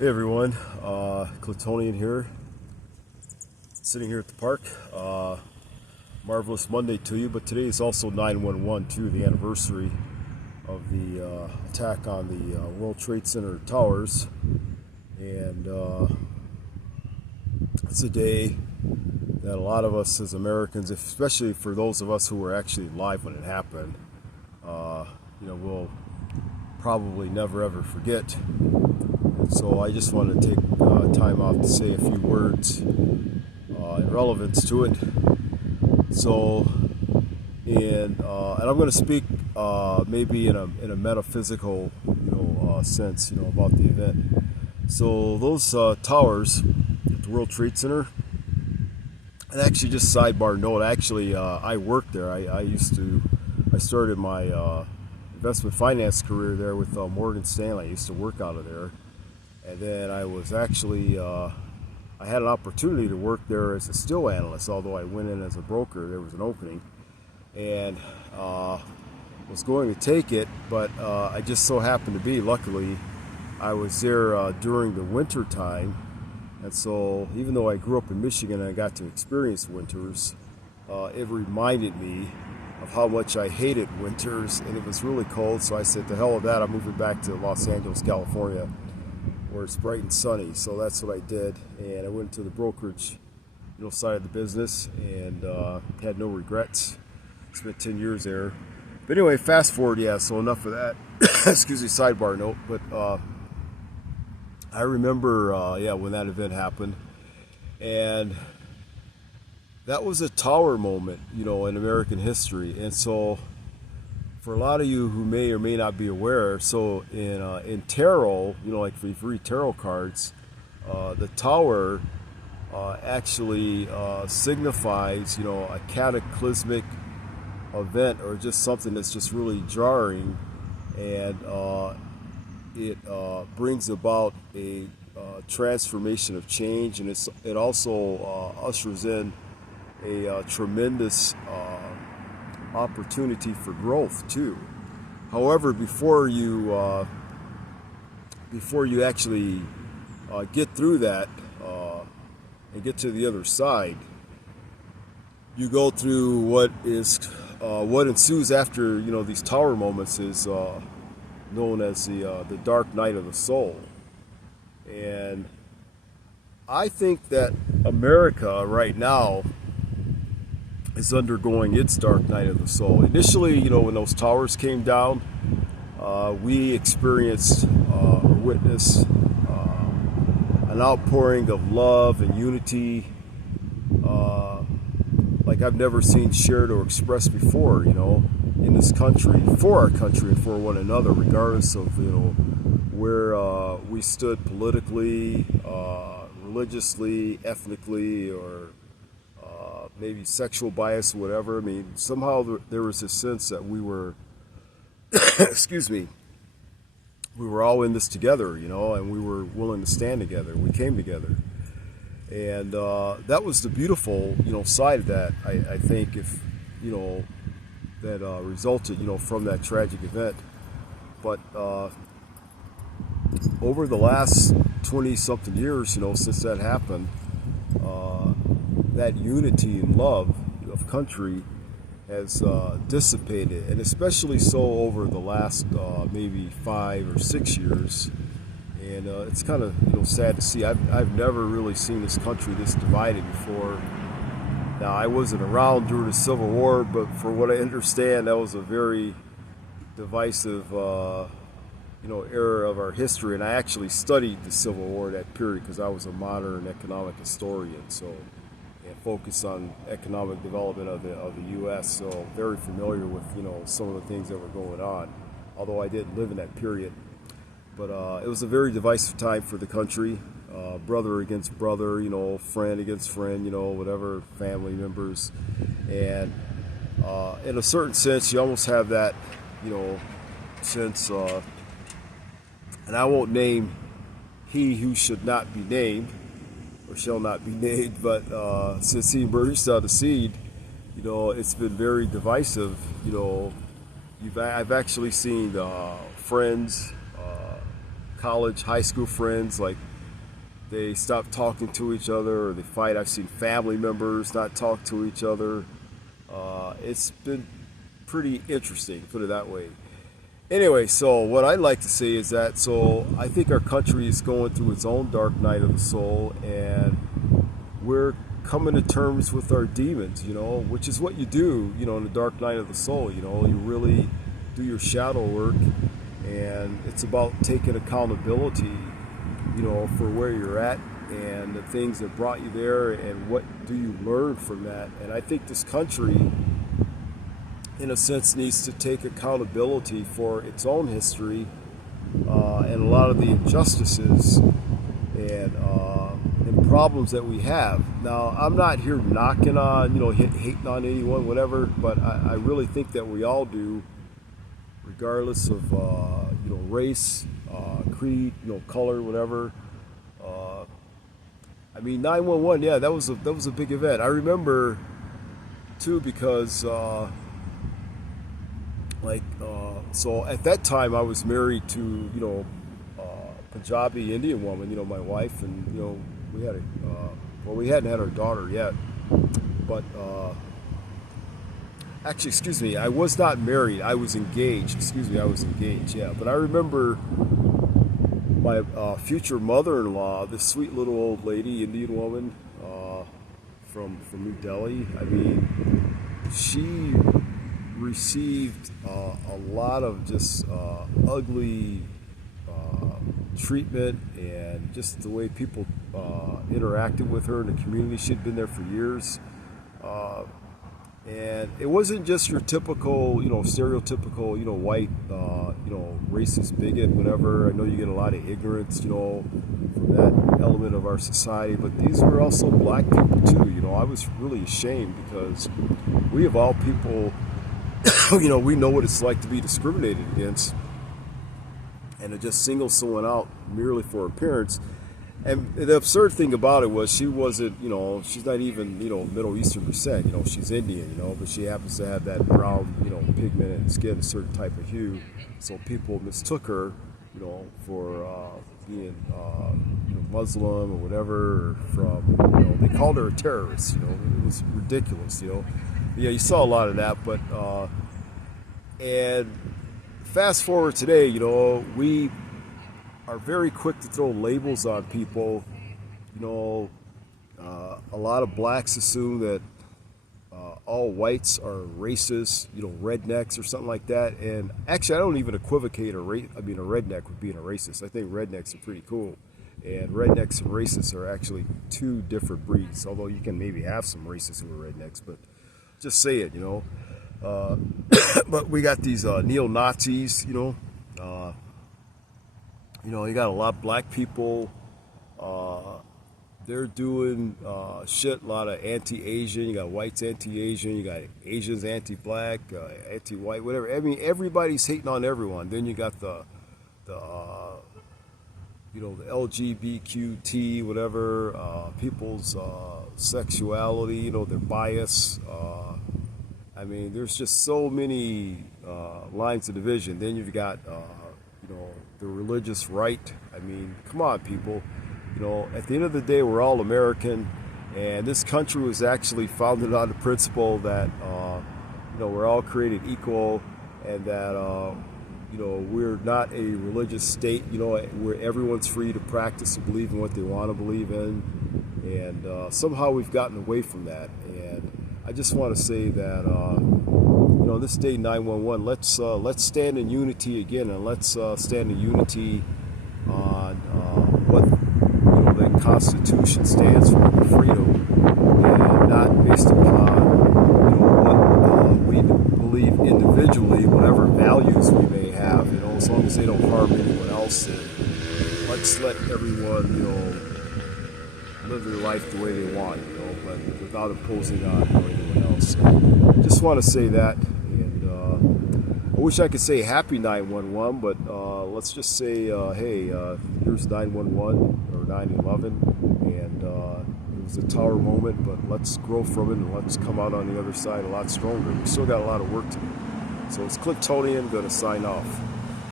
Hey everyone, Clintonian here, sitting here at the park. Marvelous Monday to you, but today is also 9/11 too, the anniversary of the attack on the World Trade Center towers. And it's a day that a lot of us as Americans, especially for those of us who were actually alive when it happened, will probably never ever forget. So I just want to take time out to say a few words in relevance to it. So, and I'm going to speak maybe in a metaphysical, sense, about the event. So those towers at the World Trade Center, and actually just sidebar note, actually I worked there. I started my investment finance career there with Morgan Stanley. I used to work out of there. And then I was actually, I had an opportunity to work there as a still analyst, although I went in as a broker. There was an opening. And was going to take it, but I just so happened to be, luckily, I was there during the winter time. And so even though I grew up in Michigan and I got to experience winters, it reminded me of how much I hated winters, and it was really cold. So I said, to hell with that, I'm moving back to Los Angeles, California, where it's bright and sunny. So that's what I did, and I went to the brokerage, side of the business, and had no regrets. Spent 10 years there. But anyway, fast forward, so enough of that. Excuse me, sidebar note. But I remember, when that event happened, and that was a tower moment, in American history. And so, for a lot of you who may or may not be aware, so in tarot, like if you read tarot cards, the tower actually signifies, a cataclysmic event, or just something that's just really jarring, and it brings about a transformation of change, and it also ushers in a tremendous opportunity for growth too. However, before you actually get through that and get to the other side, you go through what ensues after these tower moments is known as the dark night of the soul. And I think that America right now is undergoing its dark night of the soul. Initially, when those towers came down, we experienced or witnessed an outpouring of love and unity like I've never seen shared or expressed before, in this country, for our country and for one another, regardless of, where we stood politically, religiously, ethnically, or maybe sexual bias or whatever. I mean, somehow there was this sense that we were, excuse me, we were all in this together, and we were willing to stand together. We came together. And that was the beautiful, side of that, I think, if, that resulted, from that tragic event. But over the last 20-something years, since that happened, that unity and love of country has dissipated, and especially so over the last maybe 5 or 6 years. And it's kind of sad to see. I've never really seen this country this divided before. Now, I wasn't around during the Civil War, but for what I understand, that was a very divisive era of our history. And I actually studied the Civil War, that period, because I was a modern economic historian, and focused on economic development of the U.S. So very familiar with some of the things that were going on, although I didn't live in that period. But it was a very divisive time for the country, brother against brother, friend against friend, whatever, family members. And in a certain sense, you almost have that, sense, and I won't name he who should not be named, or shall not be named, but since he emerged out of the seed, it's been very divisive. I've actually seen friends college, high school friends, like they stop talking to each other or they fight. I've seen family members not talk to each other. It's been pretty interesting, put it that way. Anyway, so what I'd like to say is that, so I think our country is going through its own dark night of the soul, and we're coming to terms with our demons, which is what you do, in the dark night of the soul. You really do your shadow work, and it's about taking accountability, for where you're at and the things that brought you there, and what do you learn from that. And I think this country, in a sense, needs to take accountability for its own history and a lot of the injustices and problems that we have. Now, I'm not here knocking on, hating on anyone, whatever, but I really think that we all do, regardless of, race, creed, color, whatever. 911, yeah, that was a big event. I remember too, because so at that time I was married to Punjabi Indian woman, my wife, and we had we hadn't had our daughter yet, but actually, excuse me, I was not married. I was engaged. I was engaged. Yeah, but I remember my future mother-in-law, this sweet little old lady, Indian woman, from New Delhi. She received a lot of just ugly treatment, and just the way people interacted with her in the community. She'd been there for years. And it wasn't just your typical, stereotypical, white, racist bigot, whatever. I know you get a lot of ignorance, from that element of our society, but these were also black people too. I was really ashamed, because we of all people, we know what it's like to be discriminated against, and to just single someone out merely for appearance. And the absurd thing about it was, she wasn't, she's not even, Middle Eastern descent, she's Indian, but she happens to have that brown, pigmented skin, a certain type of hue. So people mistook her, for being, Muslim or whatever, or from, they called her a terrorist, it was ridiculous, Yeah, you saw a lot of that, but, and fast forward today, we are very quick to throw labels on people. A lot of blacks assume that all whites are racist, rednecks or something like that. And actually, I don't even equivocate a redneck with being a racist. I think rednecks are pretty cool. And rednecks and racists are actually two different breeds, although you can maybe have some racists who are rednecks, but just say it, But we got these neo-Nazis, you got a lot of black people. They're doing shit, a lot of anti-Asian. You got whites anti-Asian. You got Asians anti-black, anti-white, whatever. Everybody's hating on everyone. Then you got the LGBTQ, whatever, people's sexuality, their bias. There's just so many lines of division. Then you've got, the religious right. Come on, people. At the end of the day, we're all American, and this country was actually founded on the principle that, we're all created equal, and that, we're not a religious state, where everyone's free to practice and believe in what they want to believe in. And somehow we've gotten away from that. And I just want to say that, this day 911, let's stand in unity again, and let's stand in unity on what that Constitution stands for, freedom, and not based upon what we believe individually, whatever values we may have. As long as they don't harm anyone else, and let's let everyone live their life the way they want, but without imposing on anyone else. So, just want to say that. I wish I could say happy 911, but let's just say, hey, here's 911 or 9/11, and it was a tower moment, but let's grow from it, and let's come out on the other side a lot stronger. We still got a lot of work to do. So it's Clintonian, going to sign off.